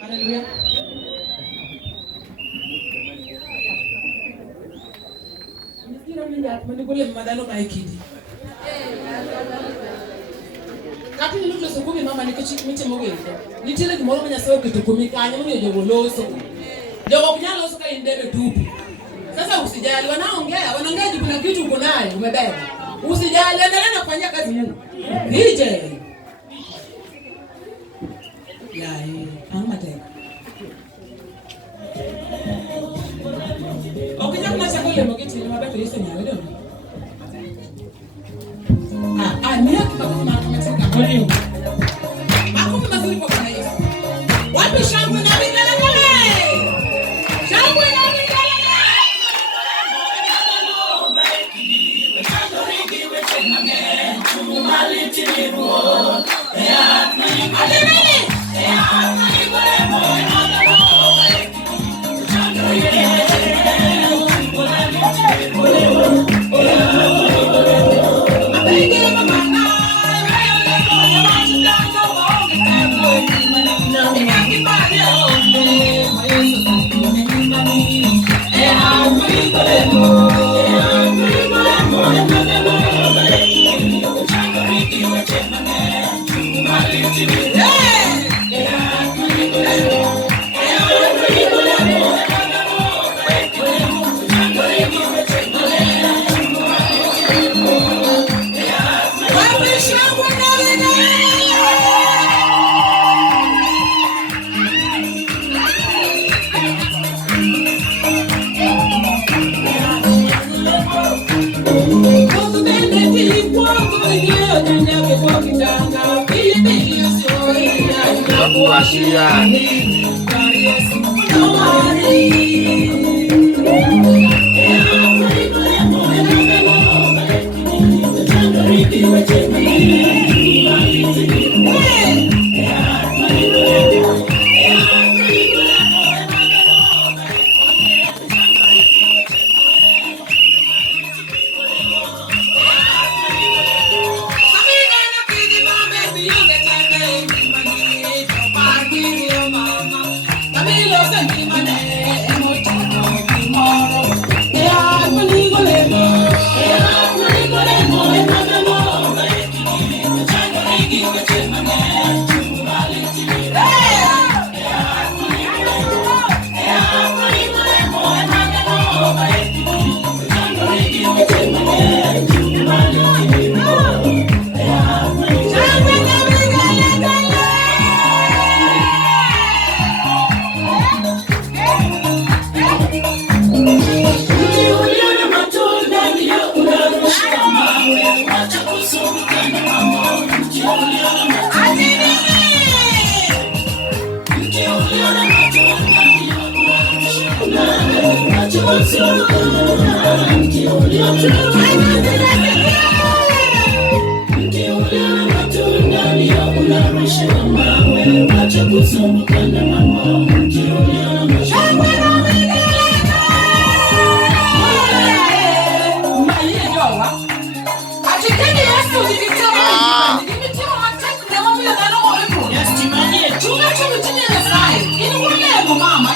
Haleluya. Msikira mimi atmani kule madalo maikidi. Kati ni lulo sokumi mama nikuchimiche mwele. Nitile kimoro manya sayo kitukumika anya mwenye jogo loso. Jogo kunyalo loso ka indebe tupu. Sasa usijali wanaongea jibu na kitu uko nayo umebeba. Usijali endelea na kufanya kazi Mungu. Nije. Mama teka. Okija kuna chakula mokiti ni mabato Yesu ni wewe ndio. Ni yake kama tumeteka kwa leo. Hakuna mazuri kwa Bwana Yesu. Wapi shangwe na vigelegele? Shangwe na vigelegele. Mama